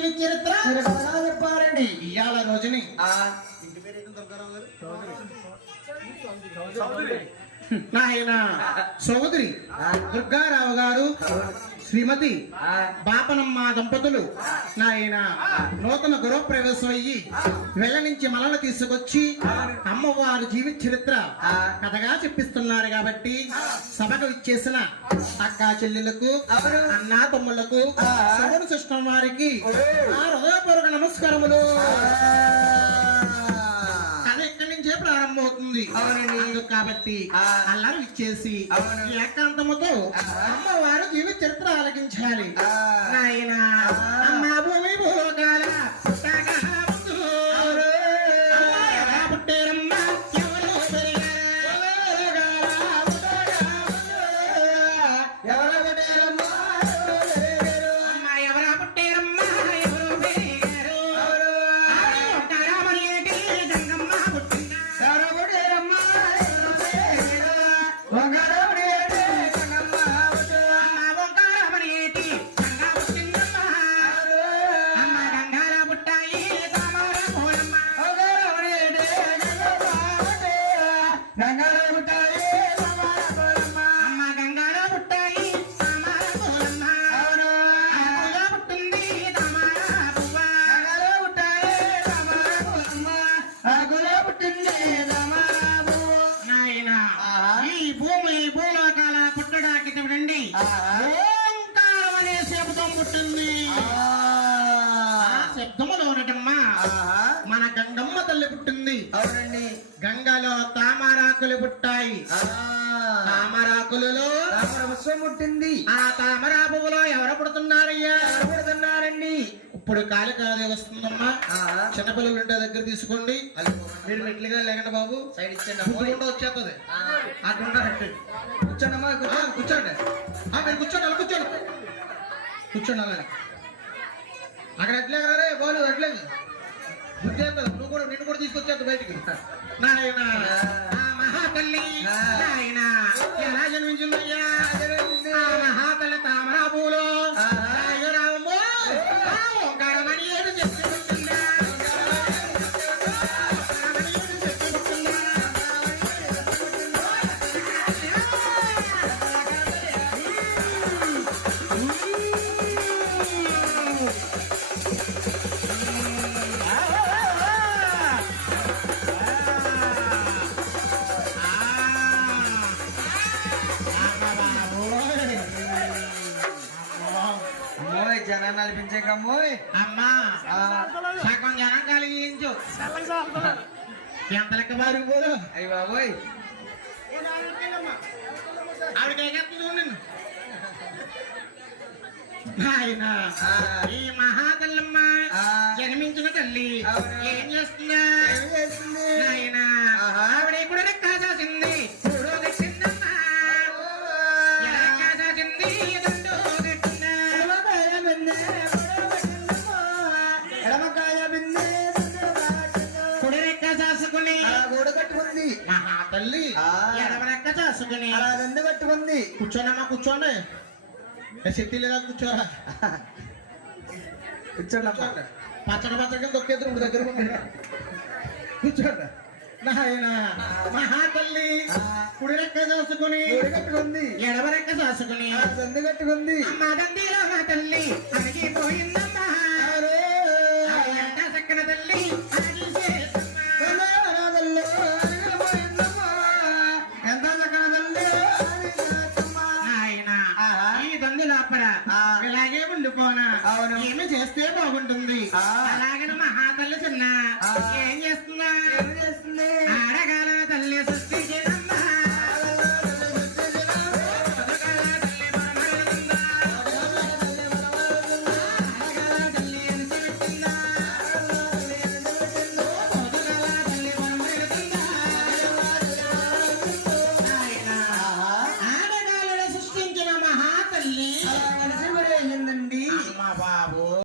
జీవిత చరిత్ర. చెప్పారండి. ఇవాళ రోజుని. ఆ నాయన సోదరి దుర్గారావు గారు శ్రీమతి బాపనమ్మ దంపతులు నాయన నూతన గృహప్రవేశం అయ్యి వెళ్ళ నుంచి మనల్ని తీసుకొచ్చి అమ్మవారు జీవిత చరిత్ర కథగా చెప్పిస్తున్నారు కాబట్టి సభకు ఇచ్చేసిన అక్క చెల్లెలకు అన్నా తమ్ముళ్ళకు సోదరు సిస్టమ్ వారికి హృదయపూర్వక నమస్కారములు. అందుకు కాబట్టి. అల్లరి ఇచ్చేసి. ఏకాంతముతో. అమ్మవారు జీవిత చరిత్ర ఆలకించాలి గంగలో తామరాకులు పుట్టాయి. తామరాకులలో విశ్వం పుట్టింది. ఆ తామరా పువ్వులో ఎవరు పుడుతున్నారయ్యా? ఎవరుతున్నారండి ఇప్పుడు కాళికాదే వస్తుందమ్మా. చిన్నపిల్లలు ఉంటే దగ్గర తీసుకోండి. మీరు మెట్లుగా లేకండి బాబు. సైడ్ ఇచ్చండి వచ్చేస్తుంది అట్లా కూర్చోండమ్మా ఆ, కూర్చోండి ఆ, మీరు కూర్చోండి అలా కూర్చోండి. కూర్చోండి అలా. అక్కడ ఎట్లేగరా రే బాలు ఎట్లేదు నువ్వు కూడా నిన్ను కూడా తీసుకొచ్చేది బయటికి. నాయనా జనాన్ని నడిపించే కమ్మోయ్ అమ్మా సగం జనం కలిగించు ఎంత లెక్క బారు పోదు అయ్యి బాబోయ్ ఆవిడకి ఎగెత్తుంది నిన్ను నాయన ఆ. ఈ మహాతల్లమ్మ ఆ. జన్మించిన తల్లి అవును. ఏం చేస్తుందా చాసుకుని అలా రెండు కట్టుకుంది కూర్చోండమ్మా కూర్చోండి శక్తి లేదా కూర్చోరా. కూర్చోండమ్మా పచ్చడి పచ్చడి కింద తొక్కేద్దరు దగ్గర. కూర్చోండి. నాయన మహాతల్లి. కుడి రెక్క చాసుకుని కట్టుకుంది ఎడమ రెక్క చాసుకుని కట్టుకుంది మా తల్లి. అవును. ఏమి చేస్తే బాగుంటుంది ఆ. అలాగని మహాతల్లి చిన్న. ఏం చేస్తుందా